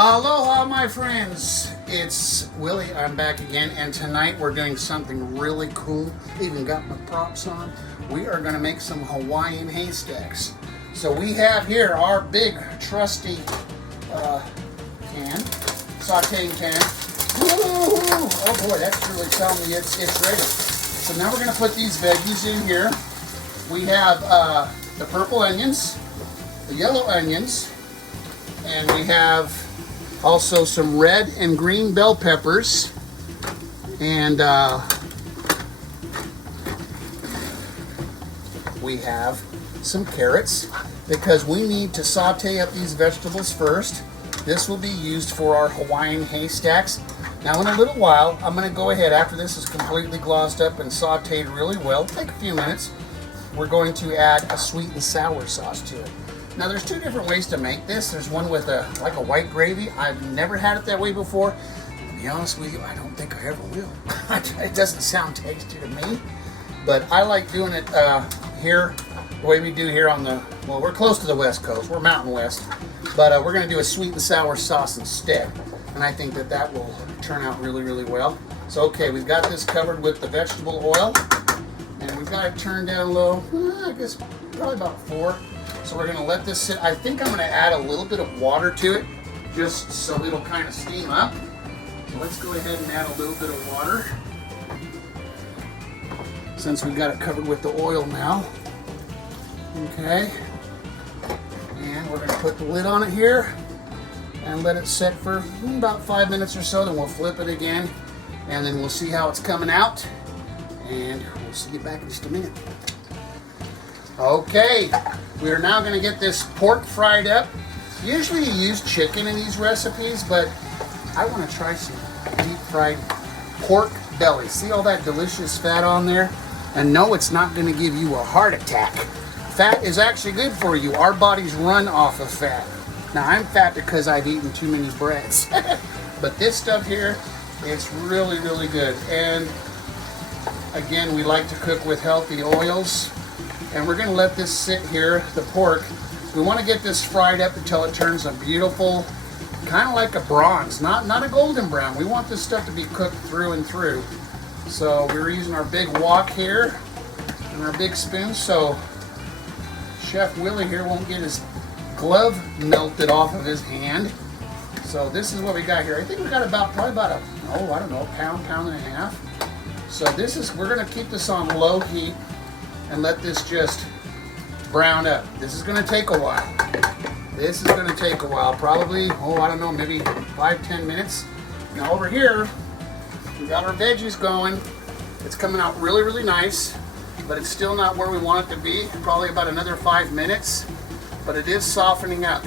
Aloha, my friends. It's Willie. I'm back again, and tonight we're doing something really cool. Even got my props on. We are going to make some Hawaiian haystacks. So we have here our big, trusty sauteing can. Woo-hoo! Oh boy, that's really telling me it's ready. So now we're going to put these veggies in here. We have the purple onions, the yellow onions, and we have also some red and green bell peppers, and we have some carrots because we need to saute up these vegetables first. This will be used for our Hawaiian haystacks. Now in a little while, I'm going to go ahead, after this is completely glossed up and sauteed really well, take a few minutes, we're going to add a sweet and sour sauce to it. Now there's two different ways to make this. There's one with like a white gravy. I've never had it that way before. To be honest with you, I don't think I ever will. It doesn't sound tasty to me. But I like doing it here, the way we do here on the, well, we're close to the West Coast. We're Mountain West. But we're going to do a sweet and sour sauce instead. And I think that that will turn out really, really well. So okay, we've got this covered with the vegetable oil. And we've got it turned down low, I guess probably about 4. So we're going to let this sit. I think I'm going to add a little bit of water to it, just so it'll kind of steam up. So let's go ahead and add a little bit of water, since we've got it covered with the oil now. Okay. And we're going to put the lid on it here and let it sit for about 5 minutes or so. Then we'll flip it again, and then we'll see how it's coming out. And we'll see you back in just a minute. Okay, we are now going to get this pork fried up. Usually you use chicken in these recipes, but I want to try some deep fried pork belly. See all that delicious fat on there? And no, it's not going to give you a heart attack. Fat is actually good for you. Our bodies run off of fat. Now I'm fat because I've eaten too many breads. But this stuff here, it's really, really good. And again, we like to cook with healthy oils. And we're going to let this sit here, the pork. We want to get this fried up until it turns a beautiful, kind of like a bronze, not a golden brown. We want this stuff to be cooked through and through. So we're using our big wok here and our big spoon, so Chef Willie here won't get his glove melted off of his hand. So this is what we got here. I think we got probably about a, I don't know, pound and a half. So this is, we're going to keep this on low heat and let this just brown up. This is going to take a while. This is going to take a while, probably, I don't know, maybe 5-10 minutes. Now over here, we got our veggies going. It's coming out really, really nice, but it's still not where we want it to be. Probably about another 5 minutes, but it is softening up.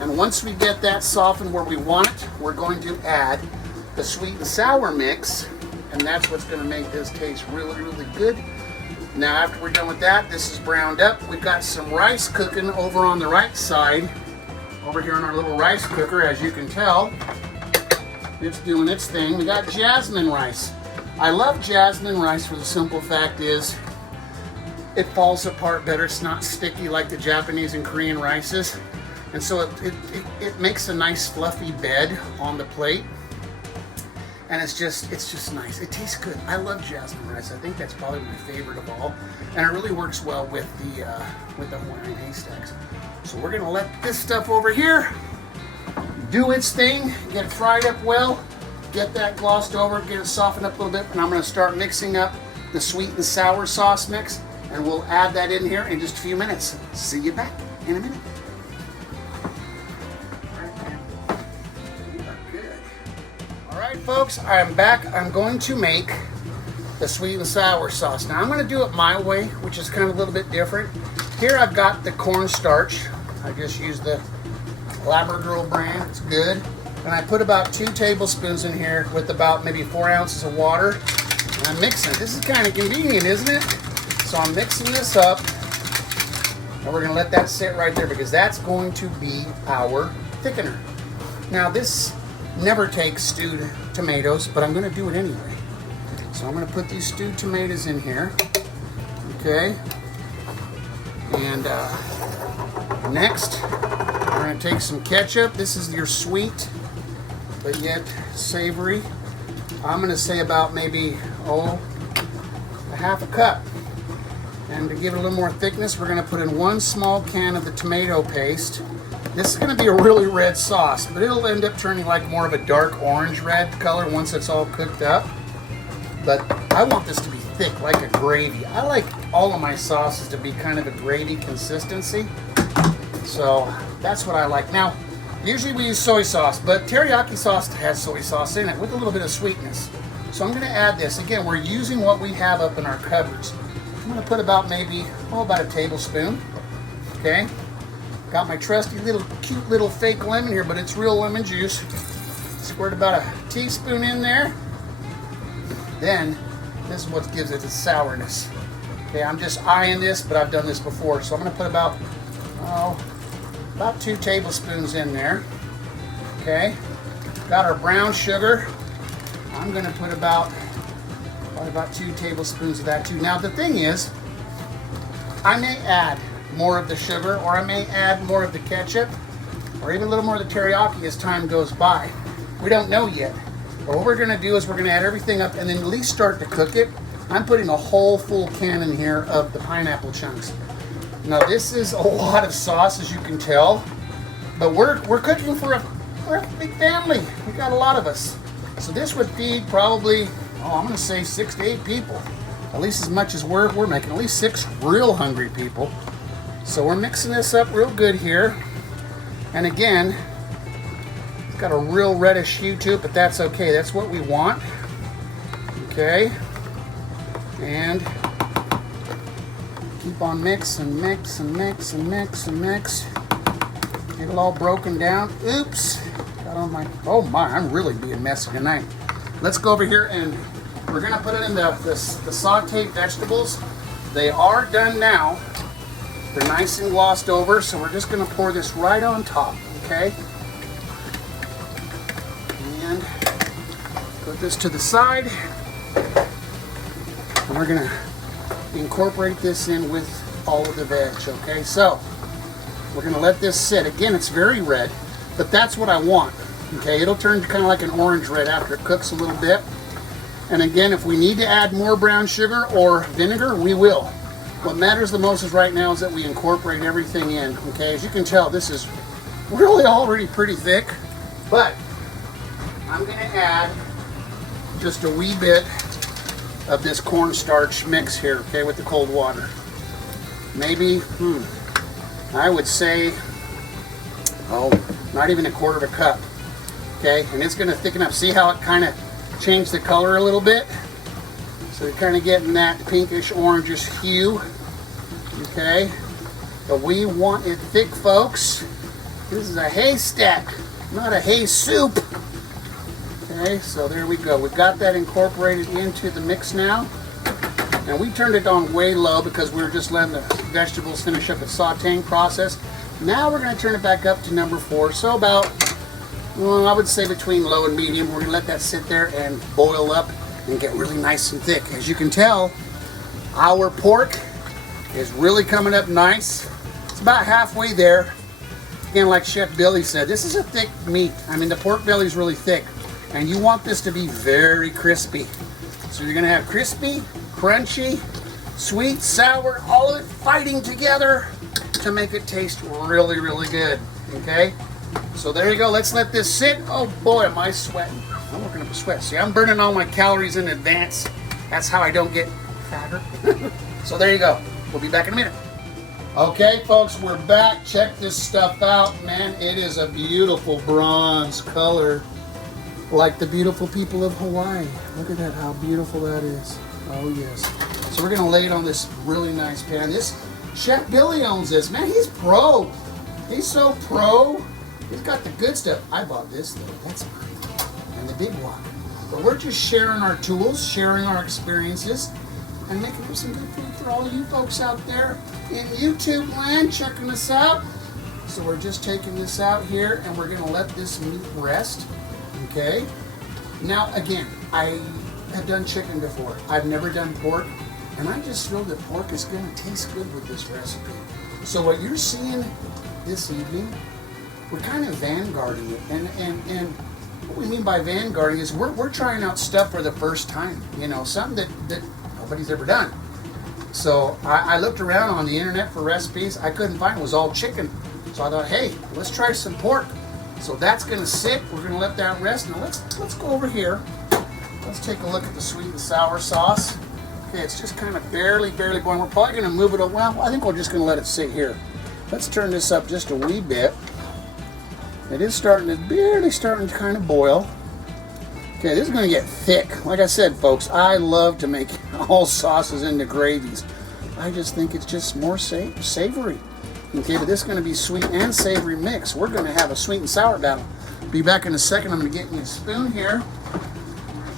And once we get that softened where we want it, we're going to add the sweet and sour mix, and that's what's going to make this taste really, really good. Now after we're done with that, this is browned up. We've got some rice cooking over on the right side, over here on our little rice cooker. As you can tell, it's doing its thing. We got jasmine rice. I love jasmine rice for the simple fact is it falls apart better. It's not sticky like the Japanese and Korean rices. And so it makes a nice fluffy bed on the plate. And it's just nice. It tastes good. I love jasmine rice. I think that's probably my favorite of all. And it really works well with the Hawaiian haystacks. So we're gonna let this stuff over here do its thing, get it fried up well, get that glossed over, get it softened up a little bit, and I'm gonna start mixing up the sweet and sour sauce mix, and we'll add that in here in just a few minutes. See you back in a minute. Alright folks, I'm back. I'm going to make the sweet and sour sauce. Now I'm going to do it my way, which is kind of a little bit different. Here I've got the cornstarch. I just use the Labrador brand. It's good. And I put about 2 tablespoons in here with about maybe 4 ounces of water. And I'm mixing it. This is kind of convenient, isn't it? So I'm mixing this up. And we're going to let that sit right there because that's going to be our thickener. Now this never takes stewed tomatoes, but I'm going to do it anyway. So I'm going to put these stewed tomatoes in here. Okay. And next, We're going to take some ketchup. This is your sweet, but yet savory. I'm going to say about maybe, a half a cup. And to give it a little more thickness, we're going to put in 1 small can of the tomato paste. This is going to be a really red sauce, but it'll end up turning like more of a dark orange red color once it's all cooked up. But I want this to be thick, like a gravy. I like all of my sauces to be kind of a gravy consistency. So that's what I like. Now, usually we use soy sauce, but teriyaki sauce has soy sauce in it with a little bit of sweetness. So I'm going to add this. Again, we're using what we have up in our cupboards. I'm going to put about maybe, about a tablespoon. Okay. Got my trusty little cute little fake lemon here, but it's real lemon juice. Squirt about a teaspoon in there. Then this is what gives it its sourness. Okay, I'm just eyeing this, but I've done this before. So I'm going to put about 2 tablespoons in there. Okay. Got our brown sugar. I'm going to put about 2 tablespoons of that too. Now the thing is, I may add more of the sugar, or I may add more of the ketchup, or even a little more of the teriyaki as time goes by. We don't know yet. But what we're going to do is we're going to add everything up and then at least start to cook it. I'm putting a whole full can in here of the pineapple chunks. Now this is a lot of sauce, as you can tell, but we're cooking for a big family. We got a lot of us. So this would feed probably, I'm going to say 6 to 8 people. At least as much as we're making, at least 6 real hungry people. So we're mixing this up real good here. And again, it's got a real reddish hue to it, but that's okay. That's what we want. Okay. And keep on mix and mix and mix and mix and mix. Get it all broken down. Oops. Got on my, I'm really being messy tonight. Let's go over here and we're going to put it in the sauteed vegetables. They are done now. They're nice and glossed over, so we're just going to pour this right on top, okay? And put this to the side. And we're going to incorporate this in with all of the veg, okay? So, we're going to let this sit. Again, it's very red, but that's what I want, okay? It'll turn kind of like an orange red after it cooks a little bit. And again, if we need to add more brown sugar or vinegar, we will. What matters the most is right now is that we incorporate everything in, okay? As you can tell, this is really already pretty thick, but I'm going to add just a wee bit of this cornstarch mix here, okay, with the cold water. Maybe, I would say, not even a quarter of a cup, okay? And it's going to thicken up. See how it kind of changed the color a little bit? So you're kind of getting that pinkish orangish hue, okay? But we want it thick, folks. This is a haystack, not a hay soup. Okay, so there we go. We've got that incorporated into the mix now. And we turned it on way low because we were just letting the vegetables finish up the sauteing process. Now we're going to turn it back up to number 4. So about, I would say between low and medium. We're going to let that sit there and boil up and get really nice and thick. As you can tell, our pork is really coming up nice. It's about halfway there. Again, like Chef Billy said, this is a thick meat. I mean, the pork belly is really thick. And you want this to be very crispy. So you're going to have crispy, crunchy, sweet, sour, all of it fighting together to make it taste really, really good. Okay? So there you go. Let's let this sit. Oh boy, am I sweating. I'm working up a sweat. See, I'm burning all my calories in advance. That's how I don't get fatter. So there you go. We'll be back in a minute. Okay, folks, we're back. Check this stuff out, man. It is a beautiful bronze color, like the beautiful people of Hawaii. Look at that, how beautiful that is. Oh, yes. So we're going to lay it on this really nice pan. This Chef Billy owns this. Man, he's pro. He's so pro. He's got the good stuff. I bought this, though. That's mine. And the big one. But we're just sharing our tools, sharing our experiences, and making up some good food for all of you folks out there in YouTube land checking us out. So we're just taking this out here, and we're going to let this meat rest. Okay? Now, again, I have done chicken before. I've never done pork, and I just feel that pork is going to taste good with this recipe. So what you're seeing this evening we're kind of vanguarding it. And what we mean by vanguarding is we're trying out stuff for the first time, you know, something that nobody's ever done. So I looked around on the internet for recipes. I couldn't find it. It was all chicken. So I thought, hey, let's try some pork. So that's gonna sit. We're gonna let that rest. Now let's go over here. Let's take a look at the sweet and sour sauce. Okay, it's just kind of barely boiling. We're probably gonna move it over. Well, I think we're just gonna let it sit here. Let's turn this up just a wee bit. It is barely starting to kind of boil. Okay, this is gonna get thick. Like I said, folks, I love to make all sauces into gravies. I just think it's just more savory. Okay, but this is gonna be sweet and savory mix. We're gonna have a sweet and sour battle. Be back in a second. I'm gonna get me a spoon here.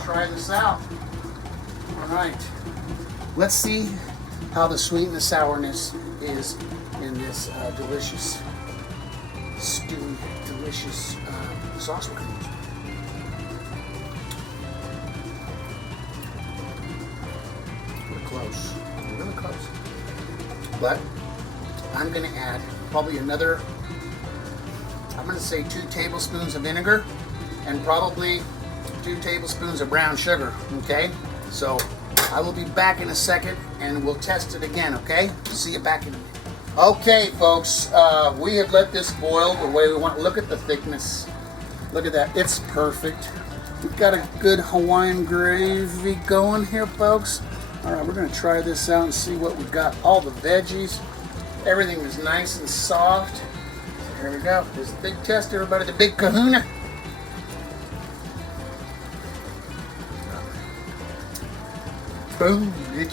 Try this out. All right. Let's see how the sweet and the sourness is in this delicious stew, delicious sauce we're gonna use. Really close, really close. But I'm gonna add probably another, I'm gonna say 2 tablespoons of vinegar and probably 2 tablespoons of brown sugar, okay? So I will be back in a second and we'll test it again, okay? See you back in a minute. Okay, folks, we have let this boil the way we want. Look at the thickness. Look at that, it's perfect. We've got a good Hawaiian gravy going here, folks. All right, we're gonna try this out and see what we've got. All the veggies, everything is nice and soft. So here we go, there's the big test, everybody, the big kahuna. Boom, it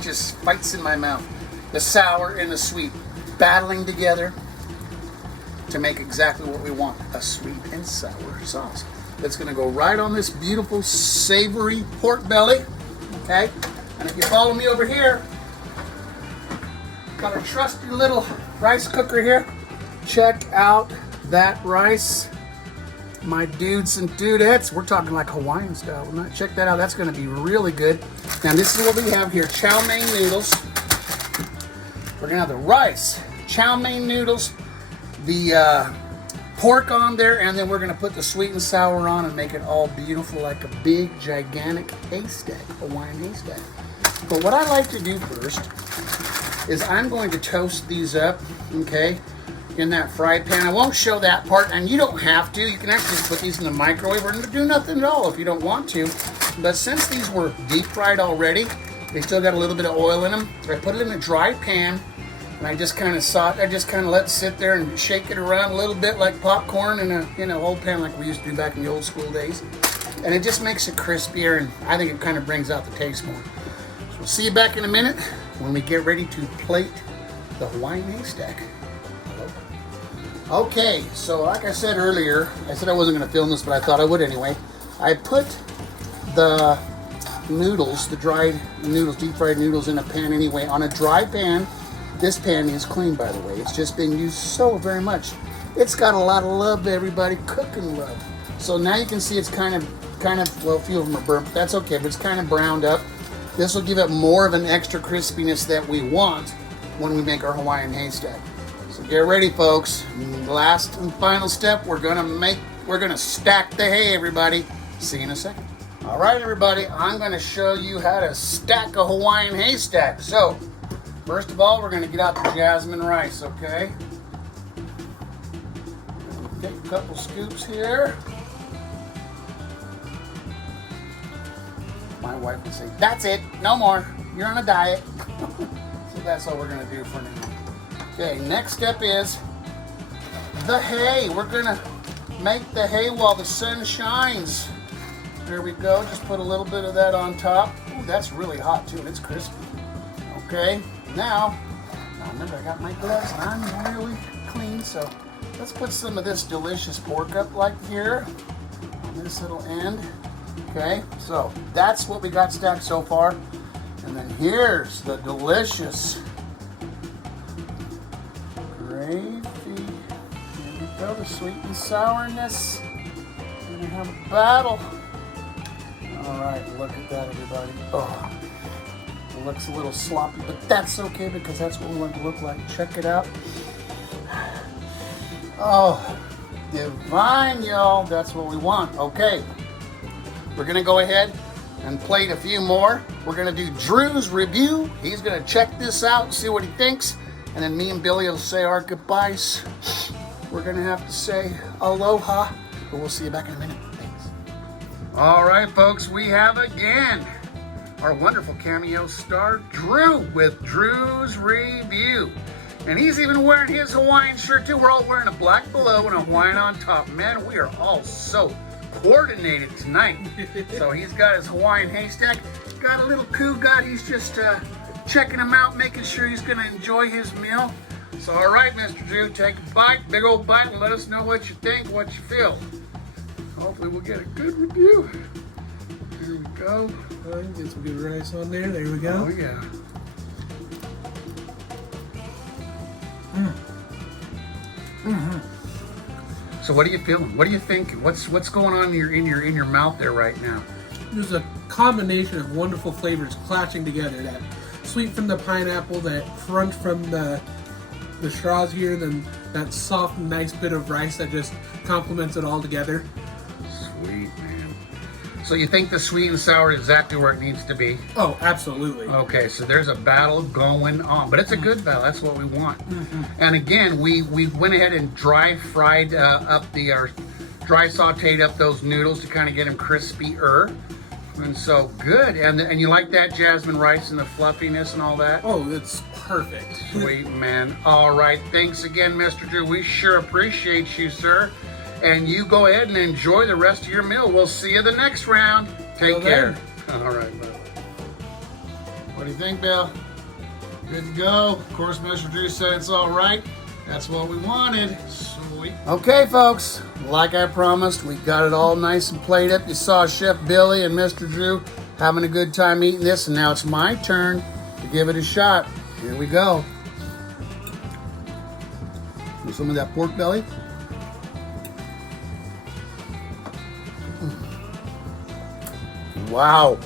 just fights in my mouth. The sour and the sweet battling together to make exactly what we want, a sweet and sour sauce. That's gonna go right on this beautiful savory pork belly, okay? And if you follow me over here, got a trusty little rice cooker here. Check out that rice. My dudes and dudettes, we're talking like Hawaiian style. Check that out, that's gonna be really good. Now this is what we have here, chow mein noodles. We're gonna have the rice, chow mein noodles, the pork on there, and then we're gonna put the sweet and sour on and make it all beautiful like a big, gigantic haystack, Hawaiian haystack. But what I like to do first is I'm going to toast these up, okay, in that fry pan. I won't show that part, and you don't have to. You can actually put these in the microwave or do nothing at all if you don't want to. But since these were deep fried already, they still got a little bit of oil in them. So I put it in a dry pan, and I just kind of let it sit there and shake it around a little bit like popcorn in a old pan like we used to do back in the old school days. And it just makes it crispier, and I think it kind of brings out the taste more. So we'll see you back in a minute when we get ready to plate the Hawaiian haystack. Okay, so like I said earlier, I said I wasn't going to film this, but I thought I would anyway. I put the noodles, the dried noodles, deep fried noodles in a pan anyway, on a dry pan. This pan is clean, by the way. It's just been used so very much. It's got a lot of love, everybody, cooking love. So now you can see it's kind of, well, a few of them are burnt, but that's okay, but it's kind of browned up. This will give it more of an extra crispiness that we want when we make our Hawaiian haystack. So get ready, folks. Last and final step, we're gonna stack the hay, everybody. See you in a second. All right, everybody, I'm gonna show you how to stack a Hawaiian haystack. So, first of all, we're gonna get out the jasmine rice, okay? Take a couple scoops here. My wife would say, that's it, no more. You're on a diet. So that's all we're gonna do for now. Okay, next step is the hay. We're gonna make the hay while the sun shines. There we go, just put a little bit of that on top. Ooh, that's really hot too, it's crispy. Okay, now remember I got my gloves and I'm really clean, so let's put some of this delicious pork up like here on this little end. Okay, so that's what we got stacked so far. And then here's the delicious gravy. Here we go, the sweet and sourness. We're gonna have a battle. All right, look at that, everybody. Oh, it looks a little sloppy, but that's okay because that's what we want it to look like. Check it out. Oh, divine, y'all. That's what we want. Okay, we're gonna go ahead and plate a few more. We're gonna do Drew's review. He's gonna check this out and see what he thinks. And then me and Billy will say our goodbyes. We're gonna have to say aloha, but we'll see you back in a minute. Thanks. All right, folks, we have again our wonderful cameo star, Drew, with Drew's review. And he's even wearing his Hawaiian shirt too. We're all wearing a black below and a Hawaiian on top. Man, we are all so coordinated tonight. So he's got his Hawaiian Haystack. Got a little cougar. He's just checking him out, making sure he's gonna enjoy his meal. So all right, Mr. Drew, take a bite, big old bite, and let us know what you think, what you feel. Hopefully we'll get a good review. Here we go. Get some good rice on there. There we go. Oh yeah. So what are you feeling? What are you thinking? What's going on in your mouth there right now? There's a combination of wonderful flavors clashing together. That sweet from the pineapple, that crunch from the straws here, then that soft, nice bit of rice that just complements it all together. Sweet, man. So you think the sweet and sour is exactly where it needs to be? Oh, absolutely. Okay, so there's a battle going on, but it's a good battle. That's what we want. And again, we went ahead and dry fried up dry sauteed up those noodles to kind of get them crispier. And so good. And you like that jasmine rice and the fluffiness and all that? Oh, it's perfect. Sweet, man. All right. Thanks again, Mr. Drew. We sure appreciate you, sir. And you go ahead and enjoy the rest of your meal. We'll see you the next round. Take care. All right, bye. What do you think, Bill? Good to go. Of course, Mr. Drew said it's all right. That's what we wanted. Sweet. Okay, folks. Like I promised, we got it all nice and plated up. You saw Chef Billy and Mr. Drew having a good time eating this, and now it's my turn to give it a shot. Here we go. With some of that pork belly. Wow.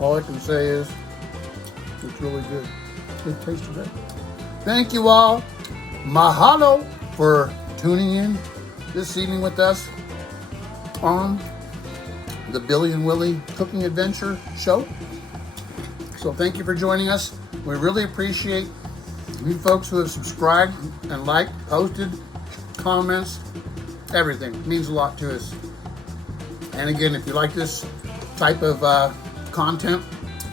All I can say is it's really good. Good taste of it. Thank you all. Mahalo for tuning in this evening with us on the Billy and Willie Cooking Adventure Show. So thank you for joining us. We really appreciate you folks who have subscribed and liked, posted, comments, everything. It means a lot to us. And again, if you like this type of content,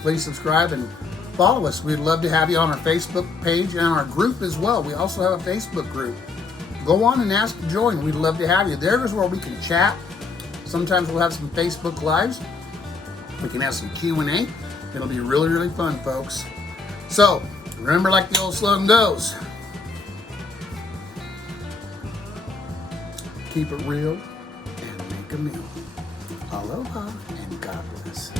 please subscribe and follow us. We'd love to have you on our Facebook page and our group as well. We also have a Facebook group. Go on and ask to join. We'd love to have you. There's where we can chat. Sometimes we'll have some Facebook Lives. We can have some Q&A. It'll be really, really fun, folks. So, remember, like the old slogan goes, keep it real and make a meal. Aloha and God bless.